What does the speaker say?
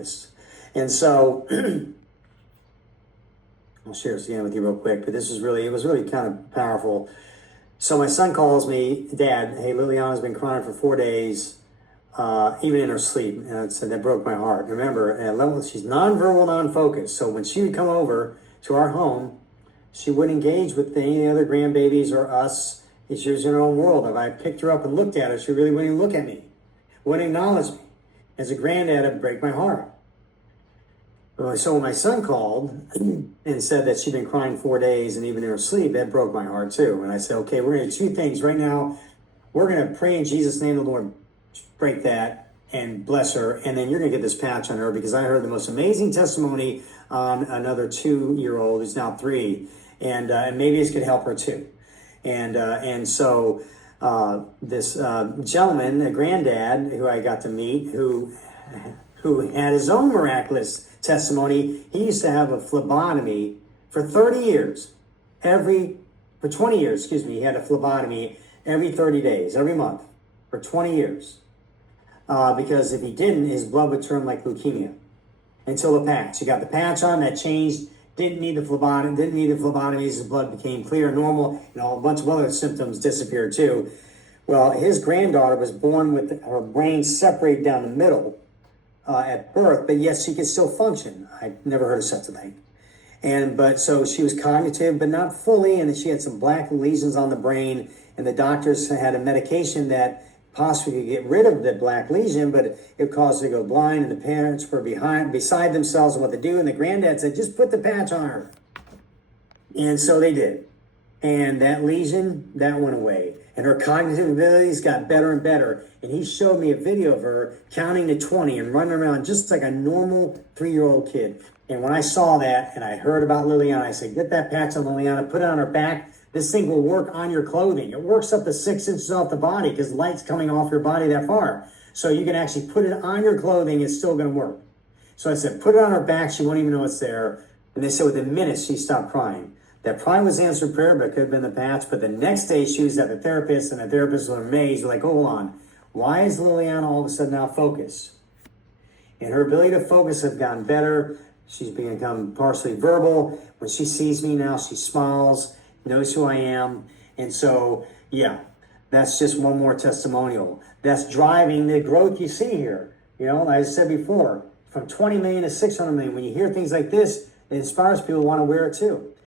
focused. And so I'll share this again with you real quick, but it was really kind of powerful. So my son calls me, Dad, hey, Liliana's been crying for 4 days, even in her sleep. And I said, that broke my heart. Remember, at level, she's nonverbal, non-focused. So when she would come over to our home, she wouldn't engage with any other grandbabies or us. She was in her own world. If I picked her up and looked at her, she really wouldn't even look at me, wouldn't acknowledge me. As a granddad, it'd break my heart. So when my son called and said that she'd been crying 4 days and even in her sleep, that broke my heart too. And I said, okay, we're going to do 2 things right now. We're going to pray in Jesus' name, the Lord, break that and bless her. And then you're going to get this patch on her, because I heard the most amazing testimony on another 2-year-old who's now 3. And maybe this could help her too. And so this gentleman, a granddad who I got to meet, who had his own miraculous testimony. He used to have a phlebotomy for 30 years. For 20 years, he had a phlebotomy every 30 days, every month, for 20 years. Because if he didn't, his blood would turn like leukemia. Until the patch. He got the patch on, that changed, didn't need the phlebotomy, his blood became clear and normal, and a bunch of other symptoms disappeared too. Well, his granddaughter was born with her brain separated down the middle at birth, but yes, she could still function. I never heard of such a thing. But so she was cognitive, but not fully, and she had some black lesions on the brain, and the doctors had a medication that possibly could get rid of the black lesion, but it caused her to go blind, and the parents were beside themselves on what to do, and the granddad said, just put the patch on her. And so they did. And that lesion, that went away. And her cognitive abilities got better and better. And he showed me a video of her counting to 20 and running around just like a normal 3-year-old kid. And when I saw that and I heard about Liliana, I said, get that patch on Liliana, put it on her back. This thing will work on your clothing. It works up to 6 inches off the body because light's coming off your body that far. So you can actually put it on your clothing. It's still going to work. So I said, put it on her back. She won't even know it's there. And they said within minutes, she stopped crying. That probably was answered prayer, but it could have been the patch. But the next day, she was at the therapist, and the therapist was amazed. Like, hold on. Why is Liliana all of a sudden now focused? And her ability to focus has gotten better. She's become partially verbal. When she sees me now, she smiles, knows who I am. And so, yeah, that's just one more testimonial. That's driving the growth you see here. You know, like I said before, from 20 million to 600 million. When you hear things like this, it inspires people to want to wear it too.